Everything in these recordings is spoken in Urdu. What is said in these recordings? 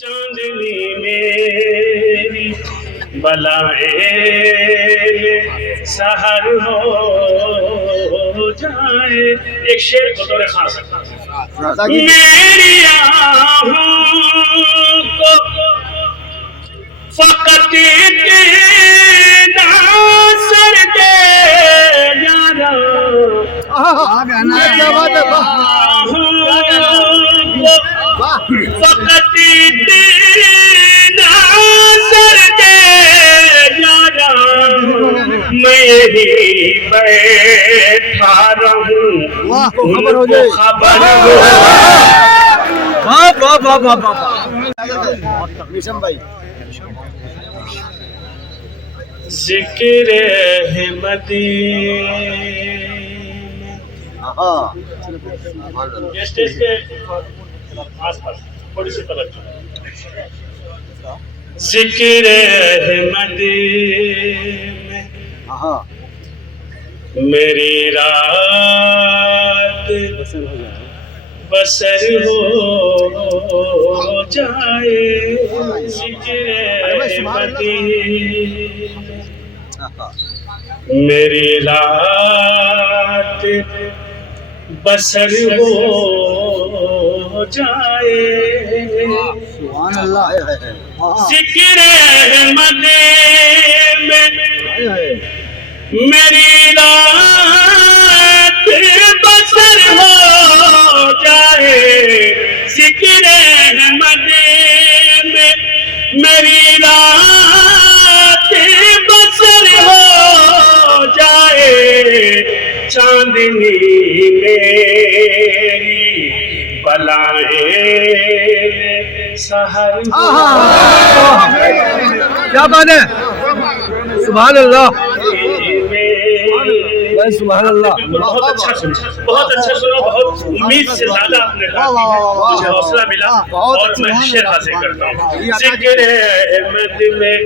چاندنی میری بلائے سحر ہو جائے. ایک شعر بطور خاص میری آہوں کو فقط ناصر دے یارا. کیا بات ہے. فقط ناصر دے یارا میں یہی بیٹھا رہوں خبر ہو جائے. خبر ہو. ذکر احمدی یہ اسٹیج کے آس پاس تھوڑی سی توجہ. ذکر احمدی میں میری رات بسر ہو جائے. ذکر احمدی میری رات بسر ہو جائے. ذکر احمدی میں میری رات بسر ہو جائے. ذکر احمدی میں میری رات بسر ہو جائے. چاندنی میری بلائے سحر ہو. کیا بات ہے. سبحان اللہ سبحان اللہ. بہت اچھا سنا, بہت اچھا سنا. بہت امید سے زیادہ آپ نے کہا, مجھے حوصلہ ملا اور میں شعر حاصل کرتا ہوں. ذکر احمد میں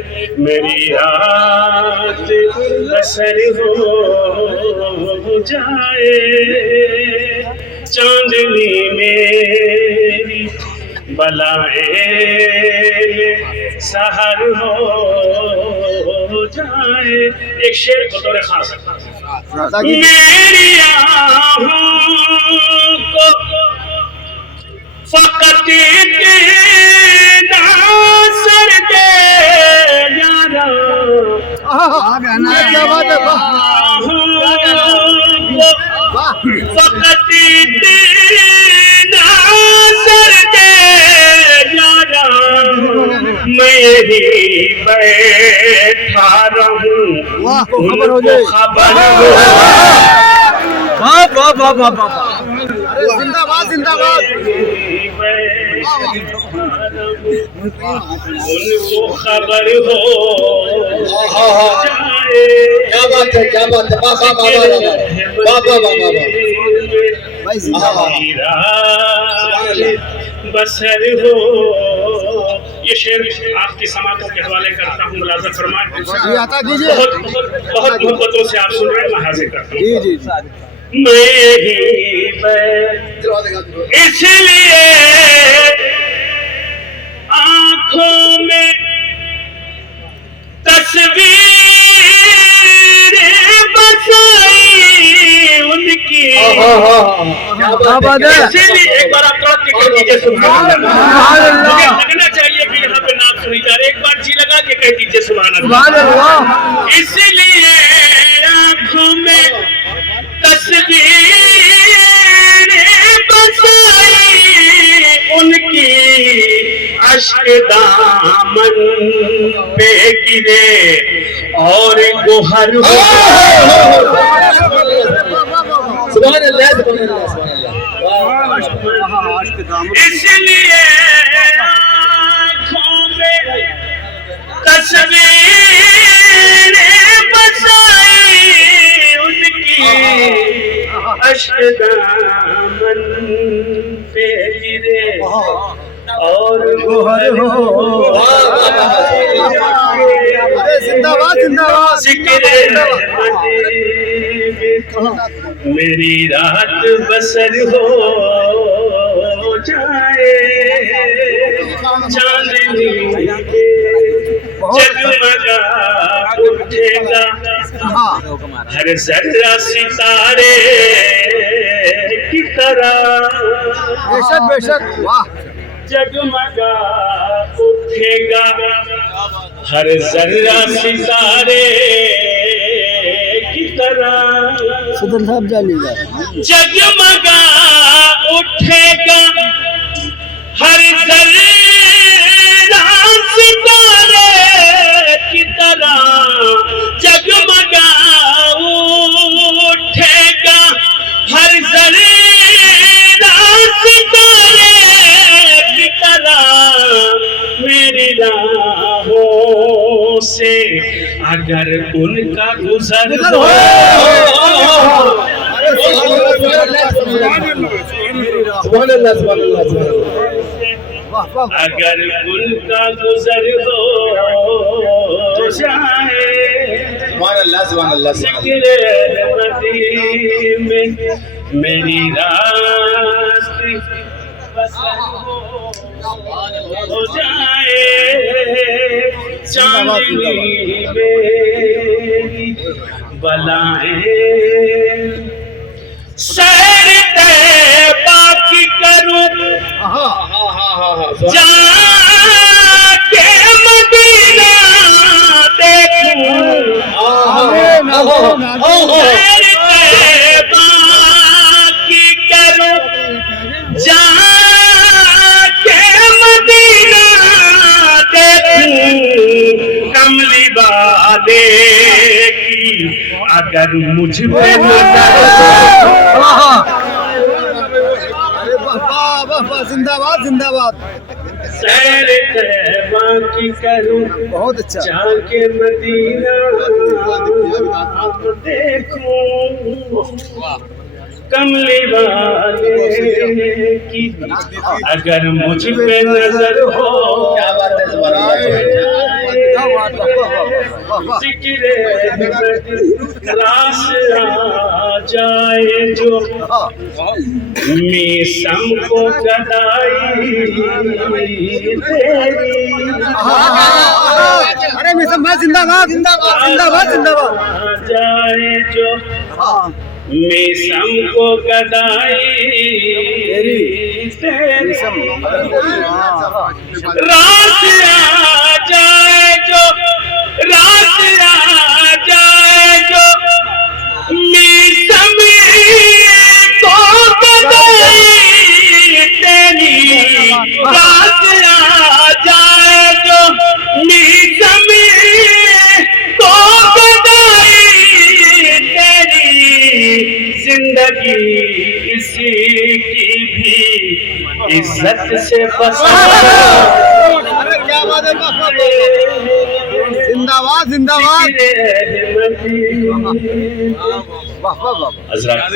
میری رات بسر ہو جائے. چاندنی میری بلائے سحر ہو جائے. ایک شعر بطور خاص میری آہوں کو فقط ناصر دے یارا. کیا بات ہے. فقط ناصر دے یارا میں یہی بیٹھا رہوں خبر ہو جائے. خبر ہو. زندہ باد زندہ باد. ان کو خبر ہو جائے. کیا بات ہے. کیا بات ہے. بسر ہو. یہ شعر آپ کی سماعتوں کے حوالے کرتا ہوں, ملاحظہ فرمائیں. بہت محبتوں سے آپ سن رہے ہیں, میں حاضر کرتا ہوں. میں یہی اس لیے آنکھوں میں تصویر بسائی ان کی. اسی لیے ایک بار آپ توڑ کے کہہ دیجیے سبحان اللہ. مجھے لگنا چاہیے کہ یہاں پہ نعت سنی جا رہی. ایک بار جی لگا کے کہہ دیجیے سبحان اللہ. اسی لیے آنکھوں میں تصویر بسائی ان کی اشک دامن پہ گرے اور گوہر ہو. سبحان اللہ. اس لیے آنکھوں میں تصویر بسائی ان کی اشک دامن پہ گرے اور گوہر ہو. زندہ باد زندہ باد. ذکر میری رات بسر ہو جائے چاندنی جگمگا اٹھے گا ہر ذرہ ستارے کی طرح بے شک بے شک واہ جگمگا اٹھے گا ہر ذرہ ستارے کی طرح صدر صاحب جالی گا جگمگا اٹھے گا ہر ذرہ ستارے کی طرح جگمگا اٹھے گا ہر ذرہ ستارے کی طرح میری راہوں سے اگر ان کا گزر ہو اگر ان کا گزر ہو جائے ذکر رحمتی میں میری راست بسر ہو جائے چاندنی میری بلائیں سیر طیبہ کی کروں جا کے مدینہ دیکھوں سیر طیبہ کی کروں جا کے مدینہ دیکھوں کملی والے کی اگر مجھ پہ نظر زندہ باد زندہ باد سیر طیبہ کی کروں بہت اچھا جا کے مدینہ دیکھوں کملی والے کی اگر مجھ پہ نظر ہو ذکر راس آ جائے جو میسم کو گدائی تیری ارے میسم بھائی زندہ باد زندہ باد زندہ باد زندہ باد آ جائے جو میسم کو گدائی تیری رات آ جائے جو رات آ جائے جو میسم کو گدائی تیری رات آ جائے جو میسم کو گدائی تیری زندگی اسی کی بھی عزت سے بسا کیا بات ہے زندہ باد زندہ باد حضرات